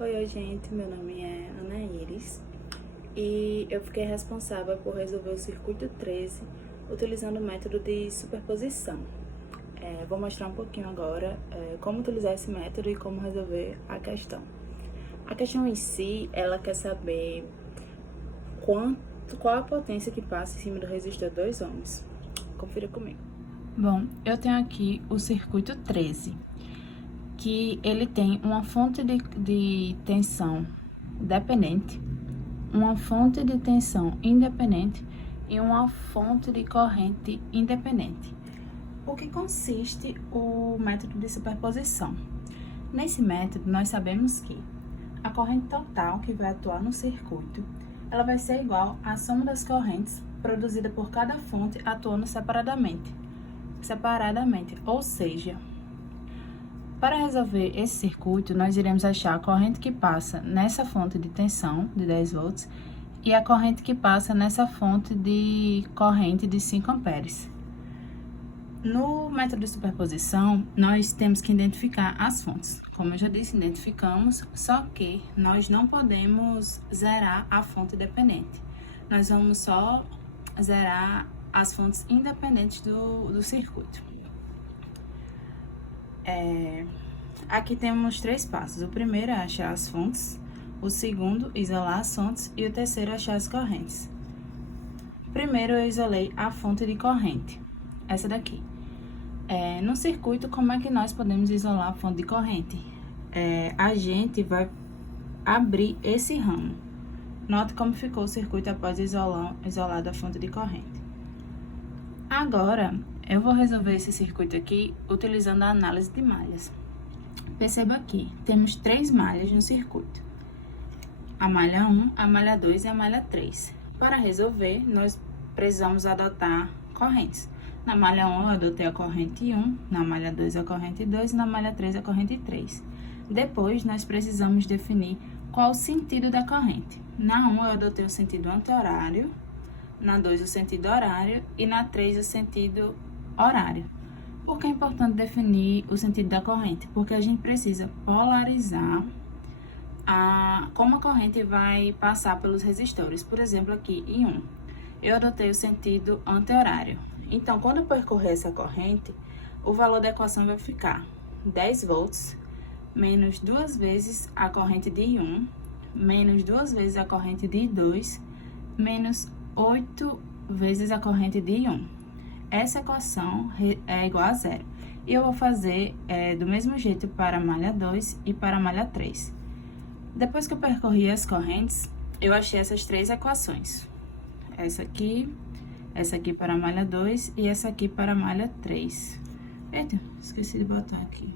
Oi, gente, meu nome é Ana Iris e eu fiquei responsável por resolver o circuito 13 utilizando o método de superposição. Vou mostrar um pouquinho agora como utilizar esse método e como resolver a questão. A questão em si, ela quer saber qual a potência que passa em cima do resistor 2 ohms. Confira comigo. Bom, eu tenho aqui o circuito 13, que ele tem uma fonte de tensão dependente, uma fonte de tensão independente e uma fonte de corrente independente. O que consiste o método de superposição? Nesse método, nós sabemos que a corrente total que vai atuar no circuito, ela vai ser igual à soma das correntes produzida por cada fonte atuando separadamente, ou seja, para resolver esse circuito, nós iremos achar a corrente que passa nessa fonte de tensão de 10 volts e a corrente que passa nessa fonte de corrente de 5 amperes. No método de superposição, nós temos que identificar as fontes. Como eu já disse, identificamos, só que nós não podemos zerar a fonte dependente. Nós vamos só zerar as fontes independentes do circuito. Aqui temos 3 passos. O primeiro é achar as fontes, o segundo, isolar as fontes e o terceiro, achar as correntes. Primeiro, eu isolei a fonte de corrente, essa daqui. No circuito, como é que nós podemos isolar a fonte de corrente? A gente vai abrir esse ramo. Note como ficou o circuito após isolado a fonte de corrente. Agora, eu vou resolver esse circuito aqui utilizando a análise de malhas. Perceba aqui, temos 3 malhas no circuito. A malha 1, a malha 2 e a malha 3. Para resolver, nós precisamos adotar correntes. Na malha 1, eu adotei a corrente 1, na malha 2 a corrente 2 e na malha 3 a corrente 3. Depois, nós precisamos definir qual o sentido da corrente. Na 1, eu adotei o sentido anti-horário, na 2 o sentido horário e na 3 o sentido horário. Por que é importante definir o sentido da corrente? Porque a gente precisa polarizar como a corrente vai passar pelos resistores. Por exemplo, aqui em 1, eu adotei o sentido anti-horário. Então, quando eu percorrer essa corrente, o valor da equação vai ficar 10 volts menos 2 vezes a corrente de 1, menos 2 vezes a corrente de 2, menos 8 vezes a corrente de 1. Essa equação é igual a 0. E eu vou fazer do mesmo jeito para a malha 2 e para a malha 3. Depois que eu percorri as correntes, eu achei essas 3 equações. Essa aqui para a malha 2 e essa aqui para a malha 3. Eita, esqueci de botar aqui.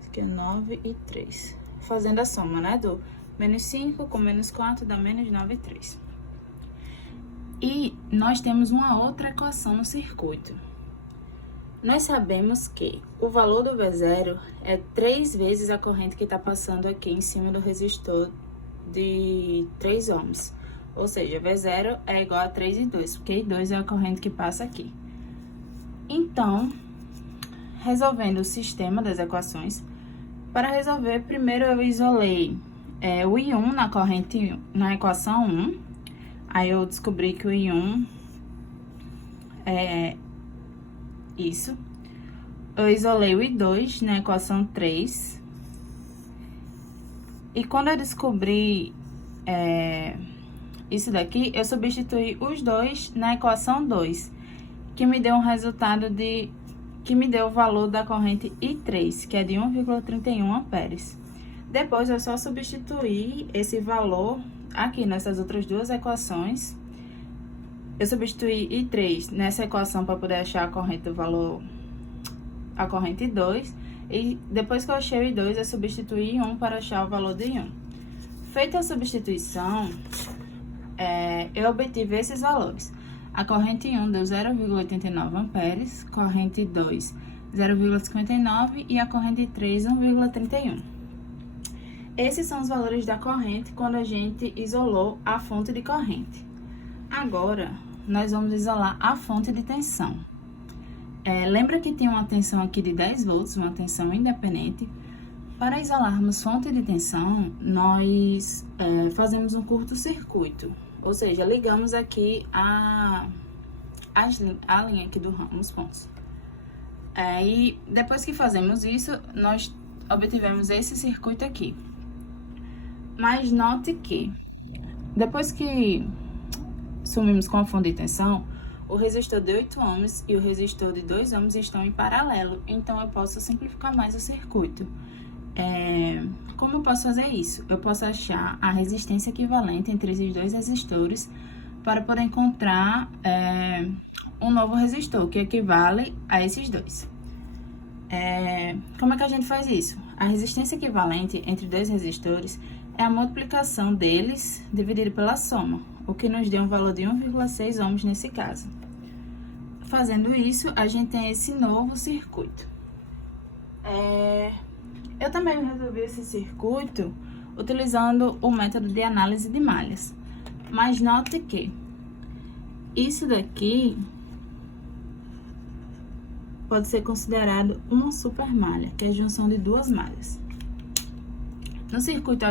Isso aqui é 9 e 3. Fazendo a soma, né? Do menos 5 com menos 4 dá menos 9 e 3. E nós temos uma outra equação no circuito. Nós sabemos que o valor do V0 é 3 vezes a corrente que está passando aqui em cima do resistor de 3 ohms. Ou seja, V0 é igual a 3 e 2, porque 2 é a corrente que passa aqui. Então, resolvendo o sistema das equações, para resolver, primeiro eu isolei o I1 na equação 1. Aí eu descobri que o I1 é isso. Eu isolei o I2 na equação 3. E quando eu descobri isso daqui, eu substituí os dois na equação 2, que me deu um resultado que me deu o valor da corrente I3, que é de 1,31 amperes. Depois, eu só substituí esse valor aqui nessas outras 2 equações. Eu substituí I3 nessa equação para poder achar a corrente do valor, a corrente 2. E depois que eu achei o I2, eu substituí I1 para achar o valor de I1. Feita a substituição, eu obtive esses valores. A corrente 1 deu 0,89 amperes, corrente 2, 0,59 e a corrente 3, 1,31. Esses são os valores da corrente quando a gente isolou a fonte de corrente. Agora, nós vamos isolar a fonte de tensão. Lembra que tinha uma tensão aqui de 10 volts, uma tensão independente? Para isolarmos fonte de tensão, nós fazemos um curto-circuito, ou seja, ligamos aqui a linha aqui do ramo, os pontos. E depois que fazemos isso, nós obtivemos esse circuito aqui. Mas note que, depois que sumimos com a fonte de tensão, o resistor de 8 ohms e o resistor de 2 ohms estão em paralelo, então eu posso simplificar mais o circuito. Como eu posso fazer isso? Eu posso achar a resistência equivalente entre esses dois resistores para poder encontrar um novo resistor que equivale a esses dois. Como é que a gente faz isso? A resistência equivalente entre dois resistores é a multiplicação deles dividido pela soma, o que nos deu um valor de 1,6 ohms nesse caso. Fazendo isso, a gente tem esse novo circuito. Eu também resolvi esse circuito utilizando o método de análise de malhas. Mas note que isso daqui pode ser considerado uma supermalha, que é a junção de duas malhas. No circuito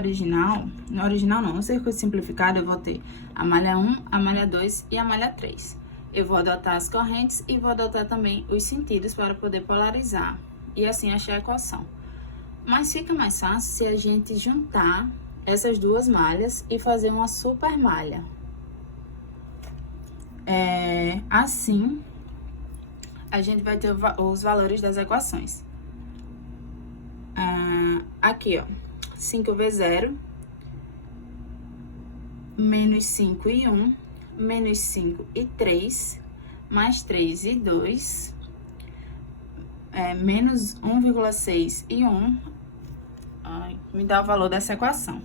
no circuito simplificado, eu vou ter a malha 1, a malha 2 e a malha 3. Eu vou adotar as correntes e vou adotar também os sentidos para poder polarizar e assim achar a equação. Mas fica mais fácil se a gente juntar essas duas malhas e fazer uma super malha. Assim, a gente vai ter os valores das equações. Aqui, ó, 5V0, menos 5 e 1, menos 5 e 3, mais 3 e 2, menos 1,6 e 1, me dá o valor dessa equação.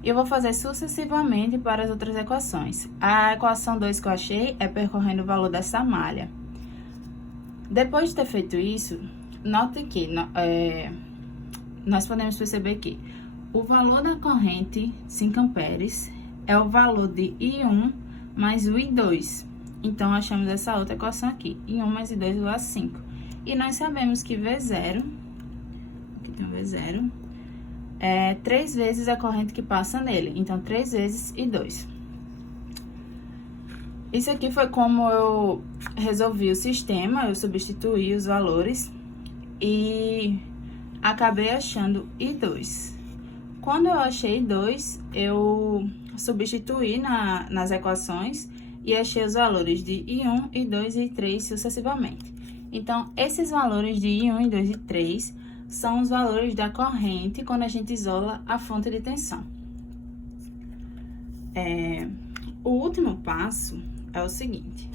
E eu vou fazer sucessivamente para as outras equações. A equação 2 que eu achei é percorrendo o valor dessa malha. Depois de ter feito isso, note que nós podemos perceber que o valor da corrente 5 amperes é o valor de I1 mais o I2. Então, achamos essa outra equação aqui, I1 mais I2 igual a 5. E nós sabemos que V0, aqui tem um V0, é 3 vezes a corrente que passa nele. Então, 3 vezes I2. Isso aqui foi como eu resolvi o sistema, eu substituí os valores e acabei achando I2. Quando eu achei I2, eu substituí nas equações e achei os valores de I1, I2 e I3 sucessivamente. Então, esses valores de I1, I2 e I3 são os valores da corrente quando a gente isola a fonte de tensão. O último passo é o seguinte.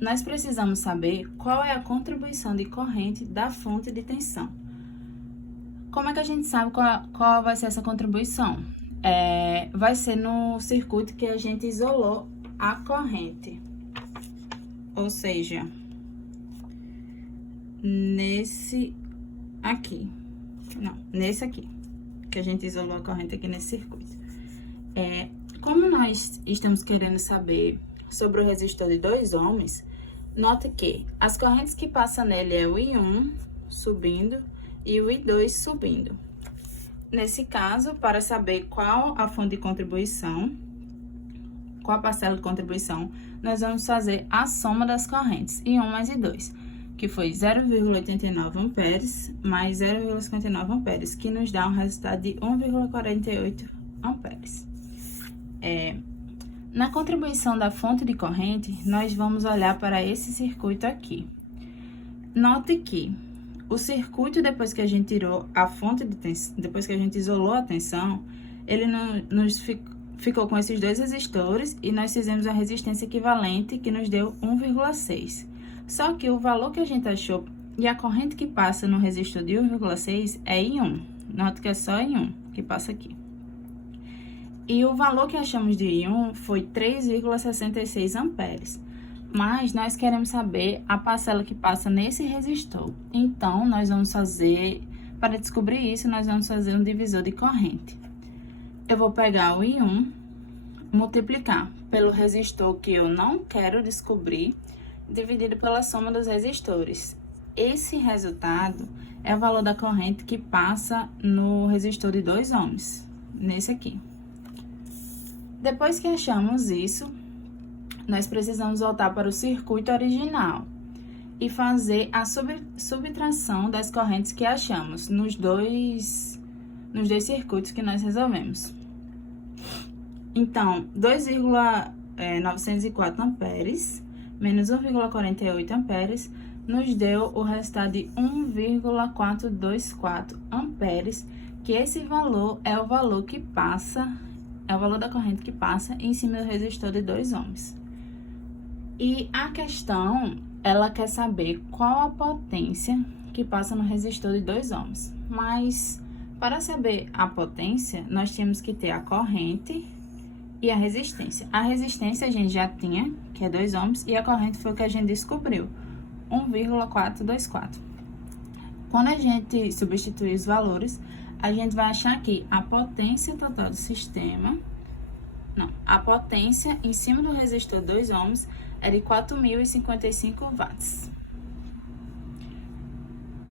Nós precisamos saber qual é a contribuição de corrente da fonte de tensão. Como é que a gente sabe qual vai ser essa contribuição? Vai ser no circuito que a gente isolou a corrente. Ou seja, nesse aqui. Não, nesse aqui. Que a gente isolou a corrente aqui nesse circuito. Como nós estamos querendo saber sobre o resistor de 2 ohms, note que as correntes que passam nele é o I1 subindo e o I2 subindo. Nesse caso, para saber qual a fonte de contribuição, qual a parcela de contribuição, nós vamos fazer a soma das correntes, I1 mais I2, que foi 0,89 amperes mais 0,59 amperes, que nos dá um resultado de 1,48 amperes. Na contribuição da fonte de corrente, nós vamos olhar para esse circuito aqui. Note que o circuito, depois que a gente tirou a fonte de tensão, depois que a gente isolou a tensão, ele ficou com esses dois resistores e nós fizemos a resistência equivalente, que nos deu 1,6. Só que o valor que a gente achou e a corrente que passa no resistor de 1,6 é I1. Note que é só I1 que passa aqui. E o valor que achamos de I1 foi 3,66 amperes. Mas nós queremos saber a parcela que passa nesse resistor. Então, nós vamos fazer, para descobrir isso, nós vamos fazer um divisor de corrente. Eu vou pegar o I1, multiplicar pelo resistor que eu não quero descobrir, dividido pela soma dos resistores. esse resultado é o valor da corrente que passa no resistor de 2 ohms, nesse aqui. Depois que achamos isso, nós precisamos voltar para o circuito original e fazer a subtração das correntes que achamos nos dois circuitos que nós resolvemos. Então, 2,904 amperes menos 1,48 amperes nos deu o resultado de 1,424 amperes, que esse valor é o valor que passa, é o valor da corrente que passa em cima do resistor de 2 ohms. E a questão, ela quer saber qual a potência que passa no resistor de 2 ohms. Mas, para saber a potência, nós temos que ter a corrente e a resistência. A resistência a gente já tinha, que é 2 ohms, e a corrente foi o que a gente descobriu, 1,424. Quando a gente substituir os valores, a gente vai achar que a potência total do sistema, a potência em cima do resistor 2 ohms é de 4.055 watts.